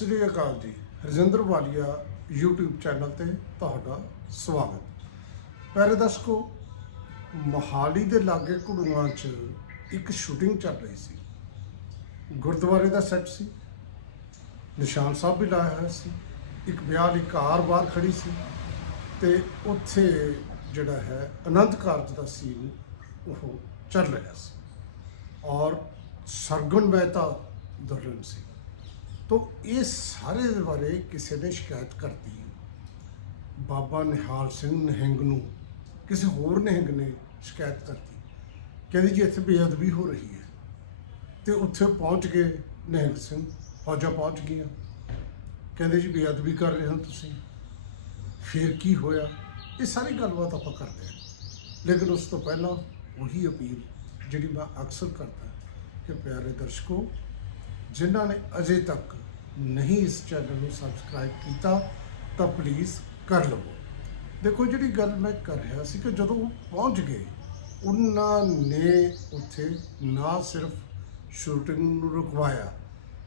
ਸ੍ਰੀ ਅਕਾਲ ਜੀ। ਰਜਿੰਦਰ ਵਾਲੀਆ YouTube channel ਤੇ ਤੁਹਾਡਾ ਸਵਾਗਤ। ਪਿਆਰੇ ਦਰਸ਼ਕੋ, ਮੋਹਾਲੀ ਦੇ ਲਾਗੇ ਕੁੜੂਆਂ 'ਚ ਇੱਕ ਸ਼ੂਟਿੰਗ ਚੱਲ ਰਹੀ ਸੀ। ਗੁਰਦੁਆਰੇ ਦਾ ਸੈੱਟ ਸੀ। ਨਿਸ਼ਾਨ ਸਾਹਿਬ ਵੀ ਲਾਇਆ ਹੋਇਆ ਸੀ। ਇੱਕ ਵਿਆਹ ਲਈ ਕਾਰ ਬਾਹਰ ਖੜੀ ਸੀ ਤੇ ਉੱਥੇ ਜਿਹੜਾ ਹੈ ਅਨੰਦ ਕਾਰਜ ਦਾ ਸੀਨ ਉਹ ਚੱਲ ਰਿਹਾ ਸੀ। ਔਰ ਸਰਗੁਣ ਮਹਿਤਾ ਦੁਲਹਨ ਸੀ ਤੋ ਇਹ ਸਾਰੇ ਬਾਰੇ ਕਿਸੇ ਨੇ ਸ਼ਿਕਾਇਤ ਕਰਤੀ ਬਾਬਾ ਨਿਹਾਲ ਸਿੰਘ ਨਹਿੰਗ ਨੂੰ ਕਿਸੇ ਹੋਰ ਨਹਿੰਗ ਨੇ ਸ਼ਿਕਾਇਤ ਕਰਤੀ। ਕਹਿੰਦੀ ਜੀ ਇੱਥੇ ਬੇਅਦਬੀ ਹੋ ਰਹੀ ਹੈ। ਤੇ ਉੱਥੇ ਪਹੁੰਚ ਗਏ ਨਹਿੰਗ ਸਿੰਘ ਫੌਜਾਂ ਪਹੁੰਚ ਗਈਆਂ। ਕਹਿੰਦੇ ਜੀ ਬੇਅਦਬੀ ਕਰ ਰਹੇ ਹੋ ਤੁਸੀਂ। ਫਿਰ ਕੀ ਹੋਇਆ? ਇਹ ਸਾਰੀ ਗੱਲਬਾਤ ਆਪਾਂ ਕਰਦੇ ਹਾਂ। ਲੇਕਿਨ ਉਸ ਤੋਂ ਪਹਿਲਾਂ ਉਹੀ ਅਪੀਲ ਜਿਹੜੀ ਮੈਂ ਅਕਸਰ ਕਰਦਾ ਕਿ ਪਿਆਰੇ ਦਰਸ਼ਕੋ ਜਿਨ੍ਹਾਂ ਨੇ ਅਜੇ ਤੱਕ ਨਹੀਂ ਇਸ ਚੈਨਲ ਨੂੰ ਸਬਸਕ੍ਰਾਈਬ ਕੀਤਾ, ਤਾਂ ਪਲੀਜ਼ ਕਰ ਲਵੋ। ਦੇਖੋ, ਜਿਹੜੀ ਗੱਲ ਮੈਂ ਕਰ ਰਿਹਾ ਸੀ ਕਿ ਜਦੋਂ ਉਹ ਪਹੁੰਚ ਗਏ, ਉਹਨਾਂ ਨੇ ਉੱਥੇ ਨਾ ਸਿਰਫ ਸ਼ੂਟਿੰਗ ਨੂੰ ਰੁਕਵਾਇਆ।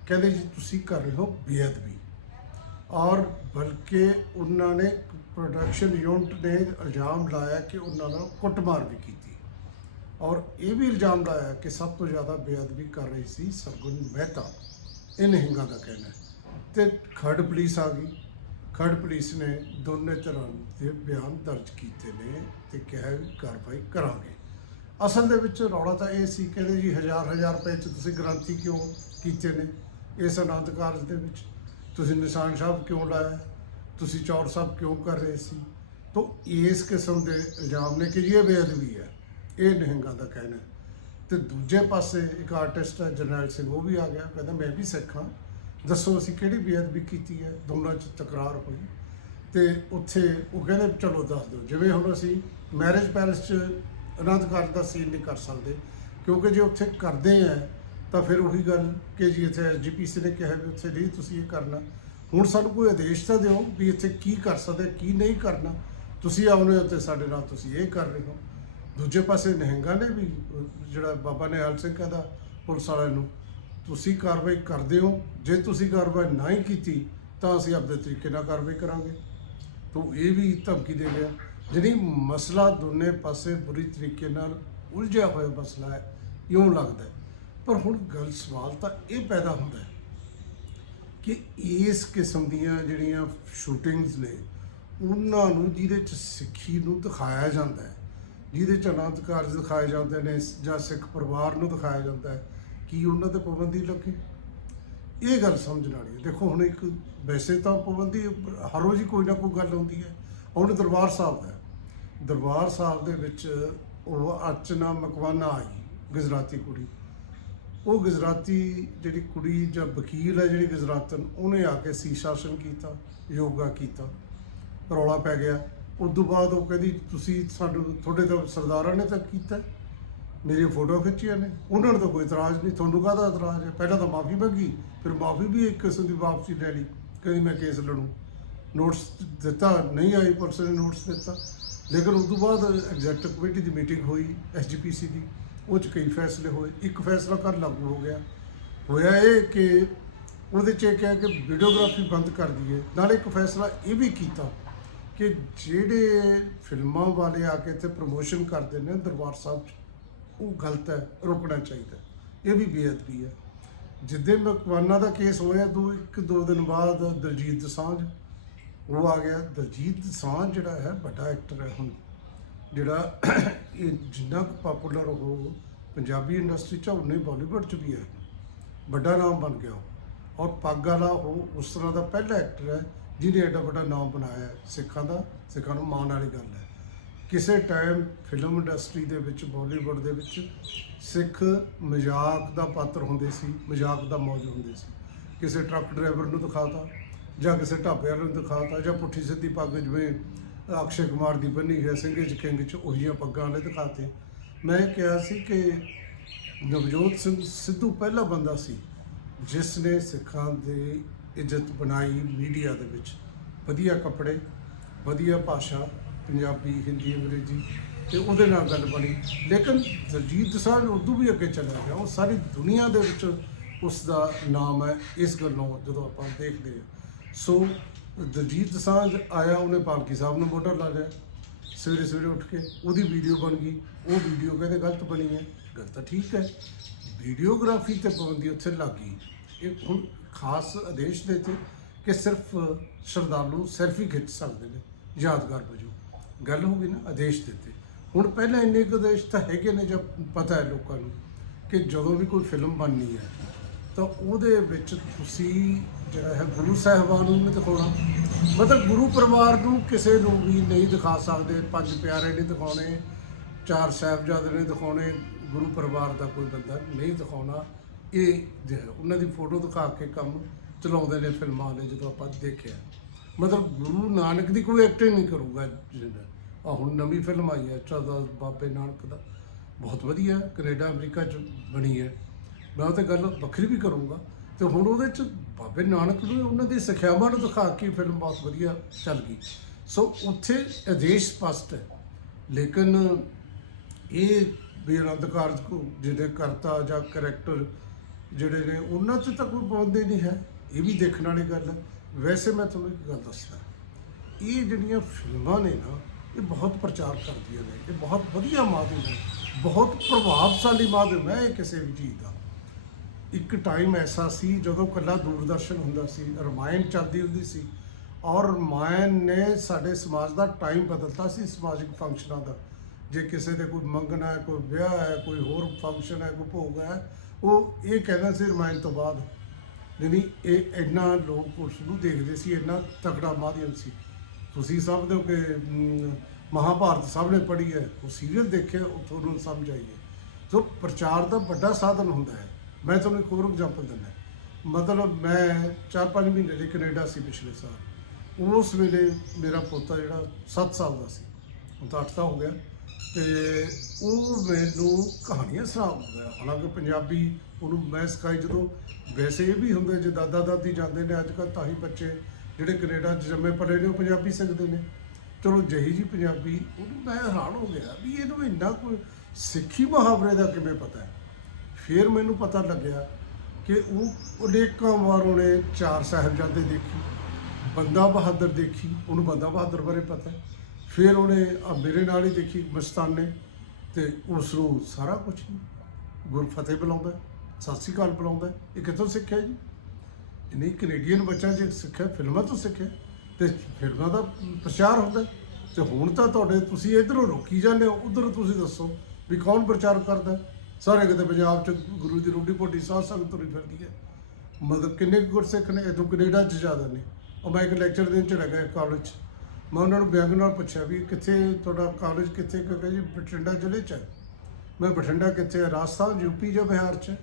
ਕਹਿੰਦੇ ਜੀ, ਤੁਸੀਂ ਕਰ ਰਹੇ ਹੋ ਬੇਅਦਬੀ। ਔਰ ਬਲਕਿ ਉਹਨਾਂ ਨੇ ਪ੍ਰੋਡਕਸ਼ਨ ਯੂਨਿਟ ਨੇ ਇਲਜ਼ਾਮ ਲਾਇਆ ਕਿ ਉਹਨਾਂ ਨਾਲ ਕੁੱਟਮਾਰ ਵੀ ਕੀਤੀ। ਔਰ ਇਹ ਵੀ ਇਲਜ਼ਾਮ ਲਾਇਆ ਕਿ ਸਭ ਤੋਂ ਜ਼ਿਆਦਾ ਬੇਅਦਬੀ ਕਰ ਰਹੀ ਸੀ ਸਰਗੁਣ ਮਹਿਤਾ। ਇਹ ਨਿਹੰਗਾਂ ਦਾ ਕਹਿਣਾ ਹੈ। ਤੇ ਖਰੜ ਪੁਲਿਸ ਆ ਗਈ। ਖਰੜ ਪੁਲਿਸ ਨੇ ਦੋਨੇ ਤਰ੍ਹਾਂ ਦੇ ਬਿਆਨ ਦਰਜ ਕੀਤੇ ਨੇ ਤੇ ਕਿਹਾ ਵੀ ਕਾਰਵਾਈ ਕਰਾਂਗੇ। ਅਸਲ ਦੇ ਵਿੱਚ ਰੌਲਾ ਤਾਂ ਇਹ ਸੀ, ਕਹਿੰਦੇ ਜੀ ਹਜ਼ਾਰ ਹਜ਼ਾਰ ਰੁਪਏ ਚ ਤੁਸੀਂ ਗ੍ਰਾਂਤੀ ਕਿਉਂ ਕੀਤੇ ਨੇ? ਇਸ ਆਨੰਦ ਕਾਰਜ ਦੇ ਵਿੱਚ ਤੁਸੀਂ ਨਿਸ਼ਾਨ ਸਾਹਿਬ ਕਿਉਂ ਲਾਇਆ ਤੁਸੀਂ ਚੌਰ ਸਾਹਿਬ ਕਿਉਂ ਕਰ ਰਹੇ ਸੀ? ਤੋਂ ਇਸ ਕਿਸਮ ਦੇ ਇਲਜ਼ਾਮ ਨੇ ਕਿ ਜੀ ਇਹ ਬੇਅਦਬੀ ਹੈ। ਇਹ ਨਿਹੰਗਾਂ ਦਾ ਕਹਿਣਾ ਹੈ। ਤੇ ਦੂਜੇ ਪਾਸੇ ਇੱਕ ਆਰਟਿਸਟ ਹੈ, ਜਰਨੈਲ ਸਿੰਘ, ਉਹ ਵੀ ਆ ਗਿਆ, ਕਹਿੰਦਾ ਮੈਂ ਵੀ ਸਿੱਖ। ਹਾਂ ਦੱਸੋ ਅਸੀਂ ਕਿਹੜੀ ਬੇਅਦਬੀ ਕੀਤੀ ਹੈ? ਦੋਨਾਂ 'ਚ ਤਕਰਾਰ ਹੋਈ। ਤੇ ਉੱਥੇ ਉਹ ਕਹਿੰਦੇ, ਚਲੋ ਦੱਸ ਦਿਓ, ਜਿਵੇਂ ਹੁਣ ਅਸੀਂ ਮੈਰਿਜ ਪੈਲਸ 'ਚ ਅਨੰਦ ਕਾਰਜ ਦਾ ਸੀਨ ਨਹੀਂ ਕਰ ਸਕਦੇ, ਕਿਉਂਕਿ ਜੇ ਉੱਥੇ ਕਰਦੇ ਆ ਤਾਂ ਫਿਰ ਉਹੀ ਗੱਲ ਕਿ ਜੀ ਇੱਥੇ ਐਸਜੀਪੀਸੀ ਨੇ ਕਿਹਾ ਵੀ ਉੱਥੇ ਨਹੀਂ ਤੁਸੀਂ ਇਹ ਕਰਨਾ। ਹੁਣ ਸਾਨੂੰ ਕੋਈ ਆਦੇਸ਼ ਤਾਂ ਦਿਓ ਵੀ ਇੱਥੇ ਕੀ ਕਰ ਸਕਦੇ, ਕੀ ਨਹੀਂ ਕਰਨਾ। ਤੁਸੀਂ ਆਉਣੇ ਹੋ ਤੇ ਸਾਡੇ ਨਾਲ ਤੁਸੀਂ ਇਹ ਕਰ ਰਹੇ ਹੋ। ਦੂਜੇ ਪਾਸੇ ਨਿਹੰਗਾਂ ਨੇ ਵੀ, ਜਿਹੜਾ ਬਾਬਾ ਨਿਹਾਲ ਸਿੰਘ ਕਹਿੰਦਾ, ਪੁਲਿਸ ਵਾਲਿਆਂ ਨੂੰ, ਤੁਸੀਂ ਕਾਰਵਾਈ ਕਰਦੇ ਹੋ, ਜੇ ਤੁਸੀਂ ਕਾਰਵਾਈ ਨਹੀਂ ਕੀਤੀ, ਤਾਂ ਅਸੀਂ ਆਪਦੇ ਤਰੀਕੇ ਨਾਲ ਕਾਰਵਾਈ ਕਰਾਂਗੇ। ਤੋਂ ਇਹ ਵੀ ਧਮਕੀ ਦੇ ਗਿਆ ਜਿਹੜੀ ਮਸਲਾ ਦੋਨੇ ਪਾਸੇ ਬੁਰੀ ਤਰੀਕੇ ਨਾਲ ਉਲਝਿਆ ਹੋਇਆ ਮਸਲਾ ਹੈ, ਇਉਂ ਲੱਗਦਾ ਪਰ ਹੁਣ ਗੱਲ, ਸਵਾਲ ਤਾਂ ਇਹ ਪੈਦਾ ਹੁੰਦਾ ਹੈ ਕਿ ਇਸ ਕਿਸਮ ਦੀਆਂ ਜਿਹੜੀਆਂ ਸ਼ੂਟਿੰਗਸ ਨੇ, ਉਹਨਾਂ ਨੂੰ ਜਿਹਦੇ ਚ ਸਿੱਖੀ ਨੂੰ ਦਿਖਾਇਆ ਜਾਂਦਾ ਹੈ। ਜਿਹਦੇ ਚ ਅਨੰਦ ਕਾਰਜ ਦਿਖਾਏ ਜਾਂਦੇ ਨੇ ਜਾਂ ਸਿੱਖ ਪਰਿਵਾਰ ਨੂੰ ਦਿਖਾਇਆ ਜਾਂਦਾ ਹੈ, ਕੀ ਉਹਨਾਂ ਤੇ ਪਾਬੰਦੀ ਲੱਗੇ? ਇਹ ਗੱਲ ਸਮਝਣ ਵਾਲੀ ਹੈ। ਦੇਖੋ, ਹੁਣ ਇੱਕ ਵੈਸੇ ਤਾਂ ਪਾਬੰਦੀ ਹਰ ਰੋਜ਼ ਹੀ ਕੋਈ ਨਾ ਕੋਈ ਗੱਲ ਹੁੰਦੀ ਹੈ। ਹੁਣ ਦਰਬਾਰ ਸਾਹਿਬ ਦਾ ਦਰਬਾਰ ਸਾਹਿਬ ਦੇ ਵਿੱਚ ਉਹ ਅਰਚਨਾ ਮਕਵਾਨਾ ਆਈ, ਗੁਜਰਾਤੀ ਕੁੜੀ। ਉਹ ਗੁਜਰਾਤੀ ਜਿਹੜੀ ਕੁੜੀ ਜਾਂ ਵਕੀਲ ਹੈ, ਜਿਹੜੀ ਗੁਜਰਾਤਨ, ਉਹਨੇ ਆ ਕੇ ਸੀਸ਼ਾਸਨ ਕੀਤਾ, ਯੋਗਾ ਕੀਤਾ। ਰੌਲਾ ਪੈ ਗਿਆ। ਉਸ ਤੋਂ ਬਾਅਦ ਉਹ ਕਹਿੰਦੀ, ਤੁਸੀਂ ਸਾਨੂੰ ਤੁਹਾਡੇ ਤਾਂ ਸਰਦਾਰਾਂ ਨੇ ਤਾਂ ਕੀਤਾ। ਮੇਰੀ ਫੋਟੋ ਖਿੱਚੀਆਂ ਨੇ। ਉਹਨਾਂ ਨੂੰ ਤਾਂ ਕੋਈ ਇਤਰਾਜ਼ ਨਹੀਂ। ਤੁਹਾਨੂੰ ਕਾਹਦਾ ਇਤਰਾਜ਼ ਹੈ? ਪਹਿਲਾਂ ਤਾਂ ਮਾਫੀ ਮੰਗੀ, ਫਿਰ ਮਾਫੀ ਵੀ ਇੱਕ ਕਿਸਮ ਦੀ ਵਾਪਸੀ ਲੈ ਲਈ। ਕਹਿੰਦੀ, ਮੈਂ ਕੇਸ ਲੜੂ। ਨੋਟਸ ਦਿੱਤਾ, ਨਹੀਂ ਆਈ ਪਰਸਨ ਨੇ ਨੋਟਿਸ ਦਿੱਤਾ। ਲੇਕਿਨ ਉਸ ਤੋਂ ਬਾਅਦ ਐਗਜ਼ੈਕਟਿਵ ਕਮੇਟੀ ਦੀ ਮੀਟਿੰਗ ਹੋਈ ਐਸਜੀਪੀਸੀ ਦੀ। ਉਹ 'ਚ ਕਈ ਫੈਸਲੇ ਹੋਏ। ਇੱਕ ਫੈਸਲਾ ਕਰ ਲਾਗੂ ਹੋ ਗਿਆ। ਹੋਇਆ ਇਹ ਕਿ ਉਹਦੇ 'ਚ ਇਹ ਕਿਹਾ ਕਿ ਵੀਡੀਓਗ੍ਰਾਫੀ ਬੰਦ ਕਰ ਦਈਏ। ਨਾਲੇ ਇੱਕ ਫੈਸਲਾ ਇਹ ਵੀ ਕੀਤਾ ਕਿ ਜਿਹੜੇ ਫਿਲਮਾਂ ਵਾਲੇ ਆ ਕੇ ਇੱਥੇ ਪ੍ਰਮੋਸ਼ਨ ਕਰਦੇ ਨੇ, ਦਰਬਾਰ ਸਾਹਿਬ 'ਚ, ਉਹ ਗਲਤ ਹੈ, ਰੁਕਣਾ ਚਾਹੀਦਾ ਇਹ ਵੀ ਬੇਅਦਬੀ ਹੈ। ਜਿੱਦੇ ਮਕਵਾਨਾ ਦਾ ਕੇਸ ਹੋਇਆ ਦੋ, ਇੱਕ ਦੋ ਦਿਨ ਬਾਅਦ ਦਲਜੀਤ ਦੋਸਾਂਝ, ਉਹ ਆ ਗਿਆ। ਦਲਜੀਤ ਦੋਸਾਂਝ ਜਿਹੜਾ ਹੈ, ਵੱਡਾ ਐਕਟਰ ਹੈ ਹੁਣ। ਜਿਹੜਾ ਇਹ ਜਿੰਨਾ ਕੁ ਪਪੂਲਰ ਉਹ ਪੰਜਾਬੀ ਇੰਡਸਟਰੀ 'ਚ ਉਹਨੇ ਬਾਲੀਵੁੱਡ 'ਚ ਵੀ ਹੈ। ਵੱਡਾ ਨਾਮ ਬਣ ਗਿਆ ਉਹ। ਔਰ ਪੱਗ ਵਾਲਾ ਉਹ, ਉਸ ਤਰ੍ਹਾਂ ਦਾ ਪਹਿਲਾ ਐਕਟਰ ਹੈ ਜਿਹਨੇ ਐਡਾ ਵੱਡਾ ਨਾਮ ਬਣਾਇਆ ਸਿੱਖਾਂ ਦਾ, ਸਿੱਖਾਂ ਨੂੰ ਮਾਣ ਵਾਲੀ ਗੱਲ ਹੈ। ਕਿਸੇ ਟਾਈਮ ਫਿਲਮ ਇੰਡਸਟਰੀ ਦੇ ਵਿੱਚ ਬਾਲੀਵੁੱਡ ਦੇ ਵਿੱਚ ਸਿੱਖ ਮਜ਼ਾਕ ਦਾ ਪਾਤਰ ਹੁੰਦੇ ਸੀ, ਮਜ਼ਾਕ ਦਾ ਮੌਜ ਹੁੰਦੇ ਸੀ। ਕਿਸੇ ਟਰੱਕ ਡਰਾਈਵਰ ਨੂੰ ਦਿਖਾਤਾ, ਜਾਂ ਕਿਸੇ ਢਾਬੇ ਵਾਲੇ ਨੂੰ ਦਿਖਾਤਾ, ਜਾਂ ਪੁੱਠੀ ਸਿੱਧੀ ਪੱਗ ਜਿਵੇਂ ਅਕਸ਼ੇ ਕੁਮਾਰ ਦੀ ਬੰਨੀ ਹੈ ਸਿੰਘ ਚ ਕਿੰਗ ਚ ਉਹੀਆਂ ਪੱਗਾਂ ਵਾਲੇ ਦਿਖਾਤੇ। ਮੈਂ ਕਿਹਾ ਸੀ ਕਿ ਨਵਜੋਤ ਸਿੰਘ ਸਿੱਧੂ ਪਹਿਲਾ ਬੰਦਾ ਸੀ, ਜਿਸ ਨੇ ਸਿੱਖਾਂ ਦੀ ਇੱਜ਼ਤ ਬਣਾਈ ਮੀਡੀਆ ਦੇ ਵਿੱਚ। ਵਧੀਆ ਕੱਪੜੇ, ਵਧੀਆ ਭਾਸ਼ਾ, ਪੰਜਾਬੀ, ਹਿੰਦੀ, ਅੰਗਰੇਜ਼ੀ ਤੇ ਉਹਦੇ ਨਾਲ ਗੱਲ ਬਣੀ। ਲੇਕਿਨ ਦਲਜੀਤ ਦਸਾਂਝ ਉਰਦੂ ਵੀ ਅੱਗੇ ਚਲਾ ਗਿਆ। ਉਹ ਸਾਰੀ ਦੁਨੀਆ ਦੇ ਵਿੱਚ ਉਸ ਦਾ ਨਾਮ ਹੈ, ਇਸ ਗੱਲੋਂ ਜਦੋਂ ਆਪਾਂ ਦੇਖਦੇ ਹਾਂ। ਸੋ ਦਲਜੀਤ ਦਸਾਂਝ ਆਇਆ, ਉਹਨੇ ਪਾਲਕੀ ਸਾਹਿਬ ਨੂੰ ਵੋਟਰ ਲਾ ਲਿਆ। ਸਵੇਰੇ ਸਵੇਰੇ ਉੱਠ ਕੇ ਉਹਦੀ ਵੀਡੀਓ ਬਣ ਗਈ। ਉਹ ਵੀਡੀਓ ਕਹਿੰਦੇ ਗਲਤ ਬਣੀ ਹੈ। ਗੱਲ ਤਾਂ ਠੀਕ ਹੈ। ਵੀਡੀਓਗ੍ਰਾਫੀ ਤੇ ਪਾਬੰਦੀ ਉੱਥੇ ਲੱਗ ਗਈ। ਇਹ ਹੁਣ ਖਾਸ ਆਦੇਸ਼ ਦੇ ਤੇ ਕਿ ਸਿਰਫ ਸ਼ਰਧਾਲੂ ਸੈਲਫੀ ਖਿੱਚ ਸਕਦੇ ਨੇ, ਯਾਦਗਾਰ ਵਜੋਂ। ਗੱਲ ਹੋ ਗਈ ਨਾ ਆਦੇਸ਼ ਦਿੱਤੇ ਹੁਣ ਪਹਿਲਾਂ ਇੰਨੇ ਕੁ ਆਦੇਸ਼ ਤਾਂ ਹੈਗੇ ਨੇ ਜਦ ਪਤਾ ਹੈ ਲੋਕਾਂ ਨੂੰ ਕਿ ਜਦੋਂ ਵੀ ਕੋਈ ਫਿਲਮ ਬਣਨੀ ਹੈ, ਤਾਂ ਉਹਦੇ ਵਿੱਚ ਤੁਸੀਂ ਜਿਹੜਾ ਹੈ ਗੁਰੂ ਸਾਹਿਬਾਨ ਨੂੰ ਨਹੀਂ ਦਿਖਾਉਣਾ। ਮਤਲਬ ਗੁਰੂ ਪਰਿਵਾਰ ਨੂੰ ਕਿਸੇ ਨੂੰ ਵੀ ਨਹੀਂ ਦਿਖਾ ਸਕਦੇ, ਪੰਜ ਪਿਆਰੇ ਨਹੀਂ ਦਿਖਾਉਣੇ, ਚਾਰ ਸਾਹਿਬਜ਼ਾਦੇ ਨੇ ਦਿਖਾਉਣੇ, ਗੁਰੂ ਪਰਿਵਾਰ ਦਾ ਕੋਈ ਬੰਦਾ ਨਹੀਂ ਦਿਖਾਉਣਾ। ਇਹ ਜੋ ਹੈ, ਉਹਨਾਂ ਦੀ ਫੋਟੋ ਦਿਖਾ ਕੇ ਕੰਮ ਚਲਾਉਂਦੇ ਨੇ ਫਿਲਮਾਂ ਵਾਲੇ ਜਦੋਂ ਆਪਾਂ ਦੇਖਿਆ। ਮਤਲਬ ਗੁਰੂ ਨਾਨਕ ਦੀ ਕੋਈ ਐਕਟਿੰਗ ਨਹੀਂ ਕਰੂਗਾ ਜਿਹੜਾ। ਆ ਹੁਣ ਨਵੀਂ ਫਿਲਮ ਆਈ ਹੈ 14 ਬਾਬੇ ਨਾਨਕ ਦਾ। ਬਹੁਤ ਵਧੀਆ ਕੈਨੇਡਾ ਅਮਰੀਕਾ ਚ ਬਣੀ ਹੈ। ਮੈਂ ਉਹ ਤੇ ਗੱਲ ਵੱਖਰੀ ਵੀ ਕਰੂੰਗਾ। ਤੇ ਹੁਣ ਉਹਦੇ ਚ ਬਾਬੇ ਨਾਨਕ ਨੂੰ ਉਹਨਾਂ ਦੀ ਸਿੱਖਿਆਵਾਂ ਨੂੰ ਦਿਖਾ ਕੇ ਫਿਲਮ ਬਹੁਤ ਵਧੀਆ ਚੱਲ ਗਈ। ਸੋ ਉੱਥੇ ਆਦੇਸ਼ ਸਪਸ਼ਟ ਹੈ। ਲੇਕਿਨ ਇਹ ਬੇਅੰਤ ਕਾਰਜ ਕੋ ਜਿਹੜੇ ਕਰਤਾ ਜਾਂ ਕਰੈਕਟਰ ਜਿਹੜੇ ਨੇ, ਉਹਨਾਂ 'ਚ ਤਾਂ ਕੋਈ ਪਾਬੰਦੀ ਨਹੀਂ ਹੈ। ਇਹ ਵੀ ਦੇਖਣ ਵਾਲੀ ਗੱਲ ਹੈ। ਵੈਸੇ ਮੈਂ ਤੁਹਾਨੂੰ ਇੱਕ ਗੱਲ ਦੱਸਦਾ। ਇਹ ਜਿਹੜੀਆਂ ਫਿਲਮਾਂ ਨੇ ਨਾ, ਇਹ ਬਹੁਤ ਪ੍ਰਚਾਰ ਕਰਦੀਆਂ ਨੇ। ਇਹ ਬਹੁਤ ਵਧੀਆ ਮਾਧਿਅਮ ਹੈ। ਬਹੁਤ ਪ੍ਰਭਾਵਸ਼ਾਲੀ ਮਾਧਿਅਮ ਹੈ ਇਹ ਕਿਸੇ ਵੀ ਚੀਜ਼ ਦਾ। ਇੱਕ ਟਾਈਮ ਐਸਾ ਸੀ ਜਦੋਂ ਕੱਲਾ ਦੂਰਦਰਸ਼ਨ ਹੁੰਦਾ ਸੀ, ਰਮਾਇਣ ਚੱਲਦੀ ਹੁੰਦੀ ਸੀ ਔਰ ਰਮਾਇਣ ਨੇ ਸਾਡੇ ਸਮਾਜ ਦਾ ਟਾਈਮ ਬਦਲਤਾ ਸੀ ਸਮਾਜਿਕ ਫੰਕਸ਼ਨਾਂ ਦਾ। ਜੇ ਕਿਸੇ ਦੇ ਕੋਈ ਮੰਗਣਾ ਹੈ, ਕੋਈ ਵਿਆਹ ਹੈ, ਕੋਈ ਹੋਰ ਫੰਕਸ਼ਨ ਹੈ, ਕੋਈ ਭੋਗ ਹੈ ਉਹ ਇਹ ਕਹਿੰਦਾ ਸੀ ਰਮਾਇਣ ਤੋਂ ਬਾਅਦ ਨਹੀਂ ਇਹ ਇੰਨਾ ਲੋਕ ਉਸ ਨੂੰ ਦੇਖਦੇ ਸੀ, ਇੰਨਾ ਤਕੜਾ ਮਾਧਿਅਮ ਸੀ। ਤੁਸੀਂ ਸਮਝਦੇ ਹੋ ਕਿ ਮਹਾਭਾਰਤ ਸਭ ਨੇ ਪੜ੍ਹੀ ਹੈ, ਉਹ ਸੀਰੀਅਲ ਦੇਖਿਆ, ਉਹ ਤੁਹਾਨੂੰ ਸਮਝ ਆਈ ਹੈ। ਸੋ ਪ੍ਰਚਾਰ ਦਾ ਵੱਡਾ ਸਾਧਨ ਹੁੰਦਾ ਹੈ। ਮੈਂ ਤੁਹਾਨੂੰ ਇੱਕ ਹੋਰ ਐਗਜ਼ਾਮਪਲ ਦਿੰਦਾ ਮਤਲਬ ਮੈਂ 4-5 ਮਹੀਨੇ ਲਈ ਕੈਨੇਡਾ ਸੀ ਪਿਛਲੇ ਸਾਲ। ਉਸ ਵੇਲੇ ਮੇਰਾ ਪੋਤਾ ਜਿਹੜਾ 7 ਸਾਲ ਦਾ ਸੀ, ਹੁਣ ਤਾਂ 8 ਦਾ ਹੋ ਗਿਆ। ਤੇ ਉਹ ਮੈਨੂੰ ਕਹਾਣੀਆਂ ਸੁਣਾਉਂਦਾ ਹਾਲਾਂਕਿ ਪੰਜਾਬੀ ਉਹਨੂੰ ਮੈਂ ਸਿਖਾਈ ਜਦੋਂ, ਵੈਸੇ ਇਹ ਵੀ ਹੁੰਦੇ, ਜੇ ਦਾਦਾ ਦਾਦੀ ਜਾਂਦੇ ਨੇ ਅੱਜ ਕੱਲ੍ਹ ਤਾਂ ਹੀ ਬੱਚੇ ਜਿਹੜੇ ਕੈਨੇਡਾ 'ਚ ਜੰਮੇ ਪਲੇ ਨੇ, ਉਹ ਪੰਜਾਬੀ ਸਿੱਖਦੇ ਨੇ। ਚਲੋ, ਜਹੀ ਜੀ ਪੰਜਾਬੀ, ਉਹਨੂੰ ਮੈਂ ਹੈਰਾਨ ਹੋ ਗਿਆ ਵੀ ਇਹਨੂੰ ਇੰਨਾ ਕੋਈ ਸਿੱਖੀ ਮੁਹਾਵਰੇ ਦਾ ਕਿਵੇਂ ਪਤਾ ਹੈ? ਫਿਰ ਮੈਨੂੰ ਪਤਾ ਲੱਗਿਆ ਕਿ ਉਹ ਅਨੇਕਾਂ ਵਾਰ ਉਹਨੇ ਚਾਰ ਸਾਹਿਬਜ਼ਾਦੇ ਦੇਖੀ, ਬੰਦਾ ਬਹਾਦਰ ਦੇਖੀ, ਉਹਨੂੰ ਬੰਦਾ ਬਹਾਦਰ ਬਾਰੇ ਪਤਾ ਹੈ। ਫਿਰ ਉਹਨੇ ਮੇਰੇ ਨਾਲ ਹੀ ਦੇਖੀ ਮਸਤਾਨੇ, ਤੇ ਉਸ ਨੂੰ ਸਾਰਾ ਕੁਝ ਗੁਰਫਤਿਹ ਬੁਲਾਉਂਦਾ, ਸਤਿ ਸ੍ਰੀ ਅਕਾਲ ਬੁਲਾਉਂਦਾ। ਇਹ ਕਿੱਥੋਂ ਸਿੱਖਿਆ ਜੀ? ਇਹਨੇ ਕੈਨੇਡੀਅਨ ਬੱਚਾ ਜੇ ਸਿੱਖਿਆ, ਫਿਲਮਾਂ ਤੋਂ ਸਿੱਖਿਆ, ਤੇ ਫਿਲਮਾਂ ਦਾ ਪ੍ਰਚਾਰ ਹੁੰਦਾ। ਹੈ। ਤੇ ਹੁਣ ਤਾਂ ਤੁਹਾਡੇ, ਤੁਸੀਂ ਇਧਰੋਂ ਰੋਕੀ ਜਾਂਦੇ ਹੋ, ਉਧਰੋਂ ਤੁਸੀਂ ਦੱਸੋ ਵੀ ਕੌਣ ਪ੍ਰਚਾਰ ਕਰਦਾ ਸਾਰੇ ਕਿਤੇ ਪੰਜਾਬ ਚ ਗੁਰੂ ਦੀ ਰੋਟੀ ਪੋਟੀ ਸਾਧ ਸੰਗਤ ਤੁਰੀ ਫਿਰਦੀ ਹੈ। ਮਤਲਬ ਕਿੰਨੇ ਕੁ ਗੁਰਸਿੱਖ ਨੇ ਇਦੋਂ ਕੈਨੇਡਾ ਚ ਜ਼ਿਆਦਾ ਨੇ। ਉਹ ਮੈਂ ਇੱਕ ਲੈਕਚਰ ਦੇਣ ਚ ਗਿਆ ਕਾਲਜ ਚ। ਮੈਂ ਉਹਨਾਂ ਨੂੰ ਬੈਗ ਨਾਲ ਪੁੱਛਿਆ ਵੀ ਕਿੱਥੇ ਤੁਹਾਡਾ ਕਾਲਜ ਕਿੱਥੇ? ਕਿਉਂਕਿ ਜੀ ਬਠਿੰਡਾ ਜ਼ਿਲ੍ਹੇ ਚ ਹੈ। ਮੈਂ ਬਠਿੰਡਾ ਕਿੱਥੇ ਹੈ? ਰਾਜਸਥਾਨ ਯੂਪੀ ਜਾਂ ਬਿਹਾਰ ਚ?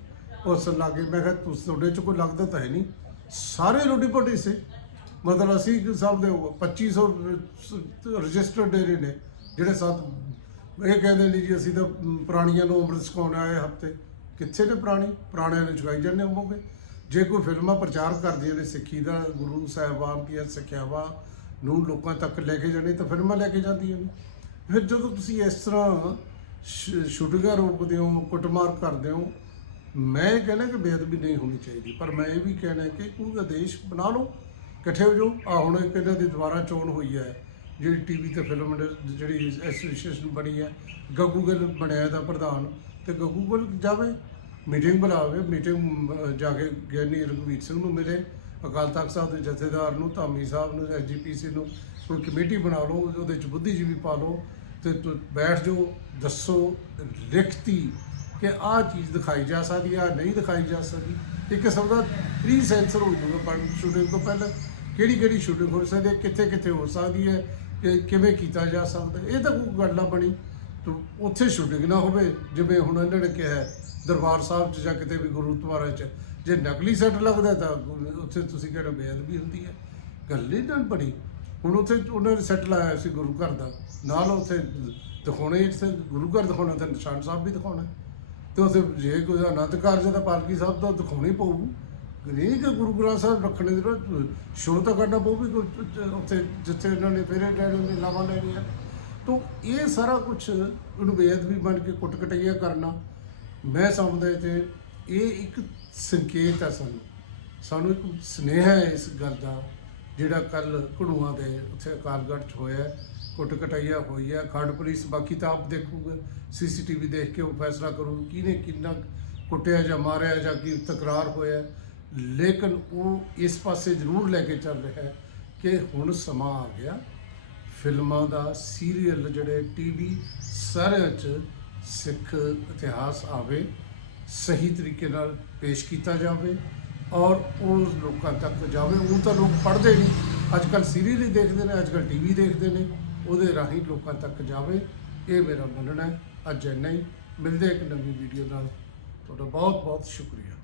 ਉਸ ਲਾਗੇ, ਮੈਂ ਕਿਹਾ, ਤੁਸੀਂ ਤੁਹਾਡੇ ਚ ਕੋਈ ਲੱਗਦਾ ਤਾਂ ਹੈ ਨਹੀਂ। ਸਾਰੇ ਰੋਟੀ ਪੋਟੀ ਸੀ। ਮਤਲਬ ਅਸੀਂ ਸਭ ਦੇ 2500 ਰਜਿਸਟਰਡ ਡੇਰੇ ਨੇ, ਜਿਹੜੇ ਸਾਥ ਇਹ ਕਹਿੰਦੇ ਨਹੀਂ ਜੀ, ਅਸੀਂ ਤਾਂ ਪੁਰਾਣੀਆਂ ਨੂੰ ਅੰਮ੍ਰਿਤ ਛਕਾਉਣ ਆਏ ਹਫ਼ਤੇ। ਕਿੱਥੇ ਨੇ ਪੁਰਾਣੀ? ਪੁਰਾਣਿਆਂ ਨੂੰ ਛਕਾਈ ਜਾਂਦੇ ਹੋਵੋਗੇ। ਜੇ ਕੋਈ ਫਿਲਮਾਂ ਪ੍ਰਚਾਰ ਕਰਦੀਆਂ ਨੇ, ਸਿੱਖੀ ਦਾ ਗੁਰੂ ਸਾਹਿਬਾਨ ਦੀਆਂ ਸਿੱਖਿਆਵਾਂ ਨੂੰ ਲੋਕਾਂ ਤੱਕ ਲੈ ਕੇ ਜਾਣੇ ਤਾਂ ਫਿਲਮਾਂ ਲੈ ਕੇ ਜਾਂਦੀਆਂ ਨੇ। ਫਿਰ ਜਦੋਂ ਤੁਸੀਂ ਇਸ ਤਰ੍ਹਾਂ ਸ਼- ਸ਼ੂਟਿੰਗਾਂ ਰੋਕਦੇ ਹੋ, ਕੁੱਟਮਾਰ ਕਰਦੇ ਹੋ, ਮੈਂ ਇਹ ਕਹਿਣਾ ਕਿ ਬੇਅਦਬੀ ਨਹੀਂ ਹੋਣੀ ਚਾਹੀਦੀ। ਪਰ ਮੈਂ ਇਹ ਵੀ ਕਹਿਣਾ ਕਿ ਕੋਈ ਆਦੇਸ਼ ਬਣਾ ਲਓ, ਇਕੱਠੇ ਹੋ ਜਾਓ। ਆ ਹੁਣ ਇੱਕ ਇਹਨਾਂ ਦੀ ਦੁਬਾਰਾ ਚੋਣ ਹੋਈ ਹੈ, ਜਿਹੜੀ ਟੀਵੀ ਤੇ ਫਿਲਮ ਇੰਡ- ਜਿਹੜੀ ਐਸੋਸੀਏਸ਼ਨ ਬਣੀ ਹੈ ਗੱਗੂ ਗਿੱਲ ਬਣਿਆ ਦਾ ਪ੍ਰਧਾਨ। ਤੇ ਗੱਗੂ ਗਿੱਲ ਜਾਵੇ, ਮੀਟਿੰਗ ਬੁਲਾਵੇ, ਮੀਟਿੰਗ ਜਾ ਕੇ ਗਿਆਨੀ ਰਘਵੀਰ ਸਿੰਘ ਨੂੰ ਮਿਲੇ। ਅਕਾਲ ਤਖਤ ਸਾਹਿਬ ਦੇ ਜਥੇਦਾਰ ਨੂੰ, ਧਾਮੀ ਸਾਹਿਬ ਨੂੰ ਐਸਜੀਪੀਸੀ ਨੂੰ, ਕੋਈ ਕਮੇਟੀ ਬਣਾ ਲਓ, ਉਹਦੇ ਚ ਬੁੱਧੀਜੀਵੀ ਪਾ ਲਓ, ਤੇ ਤੁ- ਬੈਠ ਜਾਓ, ਦੱਸੋ, ਲਿਖਤੀ ਕਿ ਆਹ ਚੀਜ਼ ਦਿਖਾਈ ਜਾ ਸਕਦੀ ਆ ਨਹੀਂ ਦਿਖਾਈ ਜਾ ਸਕਦੀ। ਇੱਕ ਕਿਸਮ ਦਾ ਪ੍ਰੀ ਸੈਂਸਰ ਹੋ ਜਾਊਗਾ ਪਰ ਸ਼ੂਟਿੰਗ ਤੋਂ ਪਹਿਲਾਂ। ਕਿਹੜੀ ਕਿਹੜੀ ਸ਼ੂਟਿੰਗ ਹੋ ਸਕਦੀ ਹੈ ਕਿੱਥੇ ਕਿੱਥੇ ਹੋ ਸਕਦੀ ਹੈ, ਕਿ ਕਿਵੇਂ ਕੀਤਾ ਜਾ ਸਕਦਾ ਇਹ ਤਾਂ ਕੋਈ ਗੱਲ ਨਾ ਬਣੀ। ਤੋ ਉੱਥੇ ਸ਼ੂਟਿੰਗ ਨਾ ਹੋਵੇ, ਜਿਵੇਂ ਹੁਣ ਇਹਨਾਂ ਨੇ ਕਿਹਾ ਦਰਬਾਰ ਸਾਹਿਬ 'ਚ ਜਾਂ ਕਿਤੇ ਵੀ ਗੁਰਦੁਆਰਾ 'ਚ। ਜੇ ਨਕਲੀ ਸੈੱਟ ਲੱਗਦਾ ਤਾਂ ਉੱਥੇ ਤੁਸੀਂ ਕਿਹੜਾ ਬੇਅਦਬੀ ਹੁੰਦੀ ਹੈ? ਗੱਲ ਹੀ ਨਾ ਬਣੀ। ਹੁਣ ਉੱਥੇ ਉਹਨਾਂ ਨੇ ਸੈੱਟ ਲਾਇਆ ਸੀ ਗੁਰੂ ਘਰ ਦਾ। ਨਾਲ ਉੱਥੇ ਦਿਖਾਉਣੇ ਇੱਥੇ, ਗੁਰੂ ਘਰ ਦਿਖਾਉਣਾ ਤਾਂ ਨਿਸ਼ਾਨ ਸਾਹਿਬ ਵੀ ਦਿਖਾਉਣਾ। ਤੇ ਉੱਥੇ ਜੇ ਕੋਈ ਅਨੰਦ ਕਾਰਜ ਦਾ ਪਾਲਕੀ ਸਾਹਿਬ ਦਾ ਦਿਖਾਉਣੀ ਪਊ ਨਹੀਂ ਕਿ ਗੁਰੂ ਗ੍ਰੰਥ ਸਾਹਿਬ ਰੱਖਣੇ ਦੀ ਜ਼ਰੂਰਤ ਸ਼ੋਅ ਤਾਂ ਕਰਨਾ ਪਊ ਵੀ ਉੱਥੇ- ਜਿੱਥੇ ਇਹਨਾਂ ਨੇ ਫੇਰੇ ਲੈਣੇ ਨੇ ਲਾਵਾਂ ਲੈਣੀਆਂ। ਤੋਂ ਇਹ ਸਾਰਾ ਕੁਝ ਉਹਨੂੰ ਬੇਅਦਬੀ ਬਣ ਕੇ ਕੁੱਟ ਕਟਈਆ ਕਰਨਾ, ਮੈਂ ਸਮਝਦਾ ਤੇ ਇਹ ਇੱਕ ਸੰਕੇਤ ਹੈ ਸਾਨੂੰ। ਸਾਨੂੰ ਇੱਕ ਸਨੇਹਾ ਹੈ ਇਸ ਗੱਲ ਦਾ, ਜਿਹੜਾ ਕੱਲ ਘੜੂਆਂ ਦੇ ਉੱਥੇ ਅਕਾਲਗੜ੍ਹ 'ਚ ਹੋਇਆ ਕੁੱਟ ਕਟਾਈਆ ਹੋਈ ਹੈ ਖੰਡ ਪੁਲਿਸ ਬਾਕੀ ਤਾਂ ਆਪ ਦੇਖੂਗਾ, ਸੀਸੀਟੀਵੀ ਦੇਖ ਕੇ ਉਹ ਫੈਸਲਾ ਕਰੂ ਕਿਹਨੇ ਕਿੰਨਾ ਕੁੱਟਿਆ ਜਾਂ ਮਾਰਿਆ ਜਾਂ ਕੀ ਤਕਰਾਰ ਹੋਇਆ ਲੇਕਿਨ ਉਹ ਇਸ ਪਾਸੇ ਜ਼ਰੂਰ ਲੈ ਕੇ ਚੱਲ ਰਿਹਾ ਹੈ ਕਿ ਹੁਣ ਸਮਾਂ ਆ ਗਿਆ। ਫਿਲਮਾਂ ਦਾ, ਸੀਰੀਅਲ ਜਿਹੜੇ ਟੀਵੀ ਸਾਰਿਆਂ 'ਚ ਸਿੱਖ ਇਤਿਹਾਸ ਆਵੇ। ਸਹੀ ਤਰੀਕੇ ਨਾਲ ਪੇਸ਼ ਕੀਤਾ ਜਾਵੇ ਔਰ ਉਹ ਲੋਕਾਂ ਤੱਕ ਜਾਵੇ ਉਹ ਤਾਂ ਲੋਕ ਪੜ੍ਹਦੇ ਨਹੀਂ। ਅੱਜ ਕੱਲ ਸੀਰੀਅਲ ਹੀ ਦੇਖਦੇ ਨੇ ਅੱਜ ਕੱਲ ਟੀਵੀ ਦੇਖਦੇ ਨੇ। ਉਹਦੇ ਰਾਹੀਂ ਲੋਕਾਂ ਤੱਕ ਜਾਵੇ। ਇਹ ਮੇਰਾ ਮੰਨਣਾ ਹੈ। ਅੱਜ ਇੰਨਾ ਹੀ। ਮਿਲਦੇ ਇੱਕ ਨਵੀਂ ਵੀਡੀਓ ਨਾਲ। ਤੁਹਾਡਾ ਬਹੁਤ ਬਹੁਤ ਸ਼ੁਕਰੀਆ।